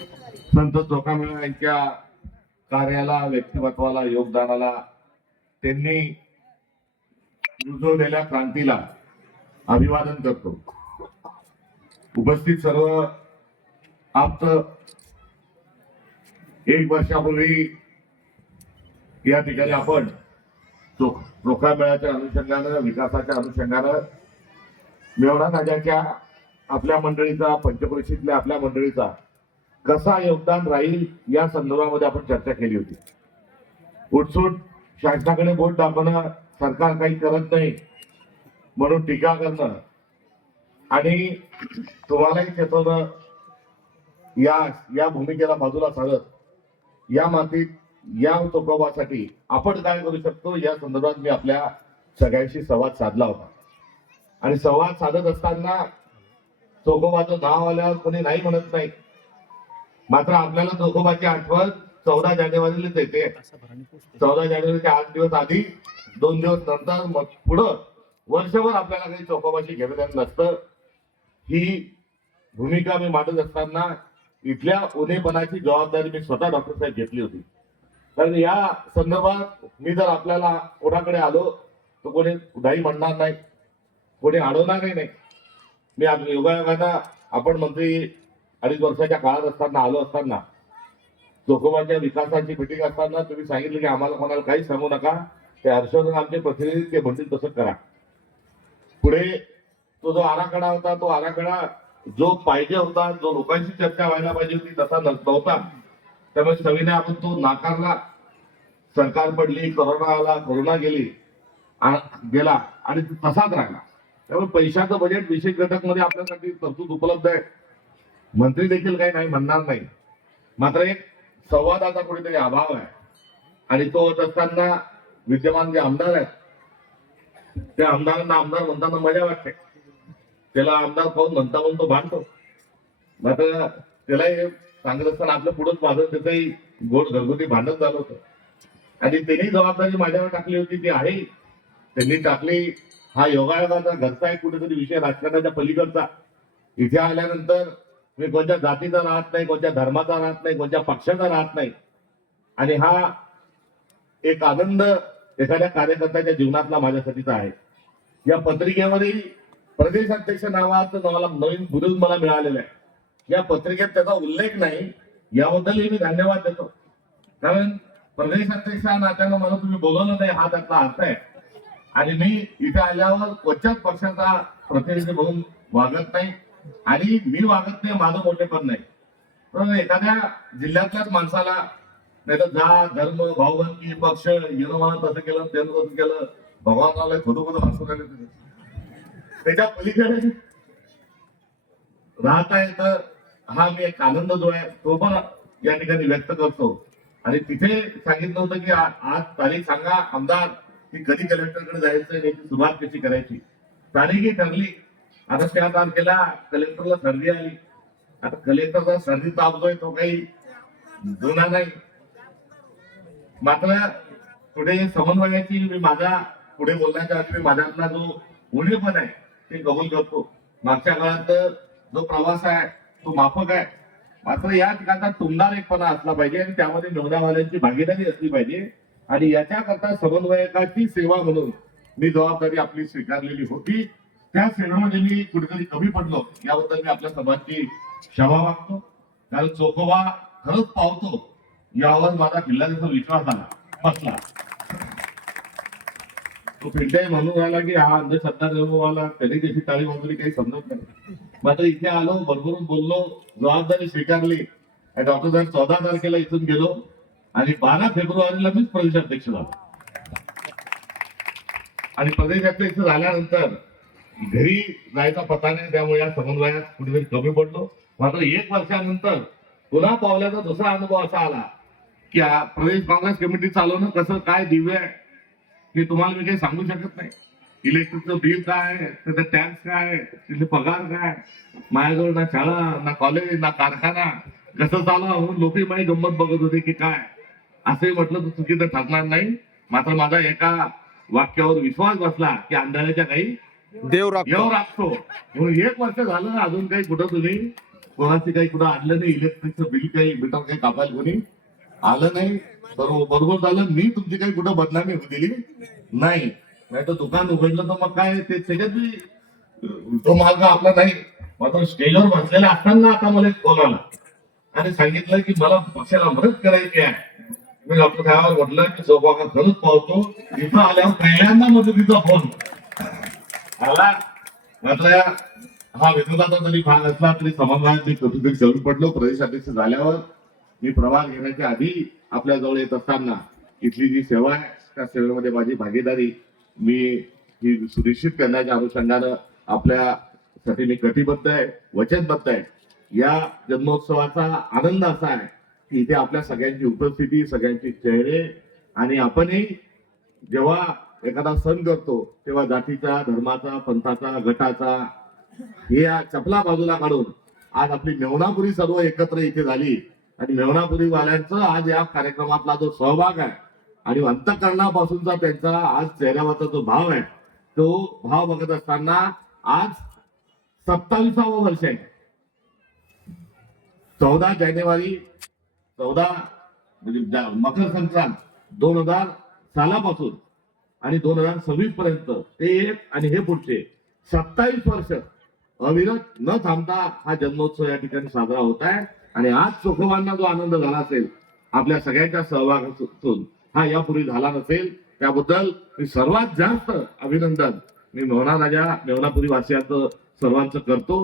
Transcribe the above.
संत चोखामेळा यांच्या कार्याला, व्यक्तिमत्वाला, योगदानाला, त्यांनी रुजवलेल्या क्रांतीला अभिवादन करतो. उपस्थित सर्व आप्त, एक वर्षापूर्वी या ठिकाणी आपण चोखामेळ्याच्या अनुषंगानं, विकासाच्या अनुषंगानं, मेवणा राजाच्या आपल्या मंडळीचा, पंचक्रोशीतल्या आपल्या मंडळीचा कसा योगदान राहील या संदर्भामध्ये आपण चर्चा केली होती. उठसूट शासनाकडे बोट दाखवणं, सरकार काही करत नाही म्हणून टीका करणं आणि तुम्हालाही चेतवणं, या भूमिकेला बाजूला सारत या मातीत, या चोखोबासाठी आपण काय करू शकतो या संदर्भात मी आपल्या सगळ्यांशी संवाद साधला होता. आणि संवाद साधत असताना चोखोबाचं नाव आल्यावर कोणी नाही म्हणत नाही, मात्र आपल्याला चोखोबाची आठवण 14 जानेवारीलाच येते. 14 जानेवारीच्या 8 दिवस आधी, 2 दिवस नंतर, मग पुढं वर्षभर आपल्याला काही चोखोबाशी घेणं देणं नसतं. ही भूमिका मी मांडत असताना इथल्या उणेपणाची जबाबदारी मी स्वतः डॉक्टर साहेब घेतली होती. कारण या संदर्भात मी जर आपल्याला कोणाकडे आलो तर कोणी उदाई म्हणणार नाही, कोणी अडवणारही नाही. मी योगायोगानं आपण मंत्री 2.5 वर्षाच्या काळात असताना आलो असताना, चोखोबाच्या विकासाची मिटिंग असताना तुम्ही सांगितलं की आम्हाला कोणाला काही सांगू नका, ते हर्षवर्धन आमचे प्रतिनिधी ते म्हणतील तसं करा. पुढे तो जो आराखडा होता, तो आराखडा जो पाहिजे होता, जो लोकांशी चर्चा व्हायला पाहिजे होती तसा नव्हता. त्यामुळे सविने आपण तो नाकारला. सरकार पडली, कोरोना आला, कोरोना गेला आणि तसाच राहिला. त्यामुळे पैशाचं बजेट विशेष घटक मध्ये आपल्यासाठी तरतूद उपलब्ध आहे. मंत्री देखील काही नाही म्हणणार नाही, मात्र एक संवादाचा कुठेतरी अभाव आहे. आणि तो होत असताना विद्यमान जे आमदार आहेत त्या आमदारांना आमदार म्हणताना मजा वाटते. त्याला आमदार पाहून म्हणता तो भांडतो, मात्र त्यालाही सांगत असताना आपलं पुढंच माझं त्याचंही गोड घरगुती भांडण झालं होतं. आणि त्यांनी जबाबदारी माझ्यावर टाकली होती, ती आहे त्यांनी टाकली. हा योगायोगाचा घरचा एक कुठेतरी विषय, राजकारणाच्या पलीकडचा. इथे आल्यानंतर मी कोणत्या जातीचा राहत नाही, कोणत्या धर्माचा राहत नाही, कोणत्या पक्षाचा राहत नाही. आणि हा एक आनंद एखाद्या कार्यकर्त्याच्या जीवनातला माझ्यासाठीचा आहे. या पत्रिकेमध्ये प्रदेश अध्यक्ष नावाचं मला नवीन बुरुज मला मिळालेलं आहे. या पत्रिकेत त्याचा उल्लेख नाही, याबद्दलही मी धन्यवाद देतो. कारण प्रदेश अध्यक्ष नात्यानं मला तुम्ही बोलवलं नाही, हा त्यातला अर्थ आहे. आणि मी इथे आल्यावर कोणत्याच पक्षाचा प्रतिनिधी म्हणून वागत नाही आणि मी वागत नाही, माझं मोठेपण नाही. पण एखाद्या जिल्ह्यातल्याच माणसाला नाही तर जात, धर्म, भावबंदी, पक्ष, तसं केलं, त्यानं तसं केलं, भगवानाला खोदू हसून आले. त्याच्या पलीकडे राहता येतं, हा मी एक आनंद जो आहे तो पण या ठिकाणी व्यक्त करतो. आणि तिथे सांगितलं होतं की आज तारीख सांगा आमदार, की कधी कलेक्टरकडे जायचं, याची सुरुवात कशी करायची. तारीखही ठरली. आता त्या तारखेला कलेक्टरला सर्दी आली. आता कलेक्टरचा सर्दी तापतोय तो काही जुना नाही. मात्र पुढे समन्वयाची मी माझा पुढे बोलण्याच्या आधी माझ्यातला जो उणेपण आहे ते कबूल करतो. मागच्या काळात जो प्रवास आहे तो माफक आहे, मात्र या ठिकाणचा तुमदार एकपणा असला पाहिजे आणि त्यामध्ये नोंदवाल्यांची भागीदारी असली पाहिजे. आणि याच्याकरता समन्वयकाची सेवा म्हणून मी जबाबदारी आपली स्वीकारलेली होती. त्या सेवेमध्ये मी कुठेतरी कमी पडलो, याबद्दल मी आपल्या समाजाची क्षमा मागतो. कारण चोखोबा खरंच पावतो यावर माझा किल्ल्याचा विश्वास आला बसला. तो फिरताही म्हणून राहिला की हा अंधश्रद्धा निर्मूलवाला, त्याने कशी टाळी वाजवली काही समजत नाही. मात्र इथे आलो, भरभरून बोललो, जबाबदारी स्वीकारली. डॉक्टर साहेब 14 तारखेला इथून गेलो आणि 12 फेब्रुवारीला मीच प्रदेशाध्यक्ष झालो. आणि प्रदेशाध्यक्ष झाल्यानंतर घरी जायचा पत्ता नाही, त्यामुळे या समन्वयात कुठेतरी कमी पडलो. मात्र 1 वर्षानंतर पुन्हा पावल्याचा दुसरा अनुभव असा आला की प्रदेश काँग्रेस कमिटी चालवणं कसं काय दिव्य आहे हे तुम्हाला मी काही सांगू शकत नाही. इलेक्ट्रिकचं बिल काय, त्याचा टॅक्स काय, तिथे पगार काय, माझ्याजवळ ना शाळा, ना कॉलेज, ना कारखाना, कसं चालू म्हणून लोक माझी गंमत बघत होते की काय. असंही म्हटलं तर चुकीचं ठरणार नाही. मात्र माझा एका वाक्यावर विश्वास बसला की अंधाऱ्याच्या काही देव राखतो. म्हणून 1 वर्ष झालं, अजून काही कुठं तुम्ही कोणाची काही कुठं आणलं नाही, इलेक्ट्रिकचं बिल काही मीटर काही कापायला कोणी आलं नाही. बरोबर झालं. मी तुमची काही कुठं बदनामी होऊ दिली नाही. नाही तर दुकान उघडलं तर मग काय ते त्याच्यात बी तो मार्ग आपला नाही. मात्र स्टेजवर बसलेला असताना आता मला एक फोन आला आणि सांगितलं की मला पक्षाला मदत करायची आहे. मी डॉक्टर साहेबांवर म्हटलं की सोबत खरंच पावतो. इथं आल्यावर पहिल्यांदा मदतीचा फोन आला. म्हटलं हा विरोधाचा जरी भाग असला तरी समन्वयात मी कुठेतरी जरूर पडलो. प्रदेशाध्यक्ष झाल्यावर मी प्रवास घेण्याच्या आधी आपल्या जवळ येत असताना इथली जी सेवा आहे त्या सेवेमध्ये माझी भागीदारी मी ही सुनिश्चित करण्याच्या अनुषंगानं आपल्यासाठी मी कटिबद्ध आहे, वचनबद्ध आहे. या जन्मोत्सवाचा आनंद असा आहे की इथे आपल्या सगळ्यांची उपस्थिती, सगळ्यांचे चेहरे आणि आपणही जेव्हा एखादा सण करतो तेव्हा जातीचा, धर्माचा, पंथाचा, गटाचा हे या चपला बाजूला काढून आज आपली मेवणापुरी सर्व एकत्र इथे झाली आणि मेवणापुरी वाल्यांचं आज या कार्यक्रमातला जो सहभाग आहे आणि अंतःकरणापासूनचा त्यांचा आज चेहऱ्यावरचा जो भाव आहे तो भाव बघत असताना आज 27वं वर्ष आहे. 14 जानेवारी 14 म्हणजे मकर संक्रांत 2000 सालापासून आणि 2026 पर्यंत ते आणि हे पुढचे 27 वर्ष अविरत न थांबता हा जन्मोत्सव या ठिकाणी साजरा होत आहे. आणि आज चोखोबांना जो आनंद झाला असेल आपल्या सगळ्यांच्या सहभागातून हा यापूर्वी झाला नसेल. त्याबद्दल मी सर्वात जास्त अभिनंदन मी मेवणा राजा मेवणापुरी वासियांचं सर्वांचं करतो.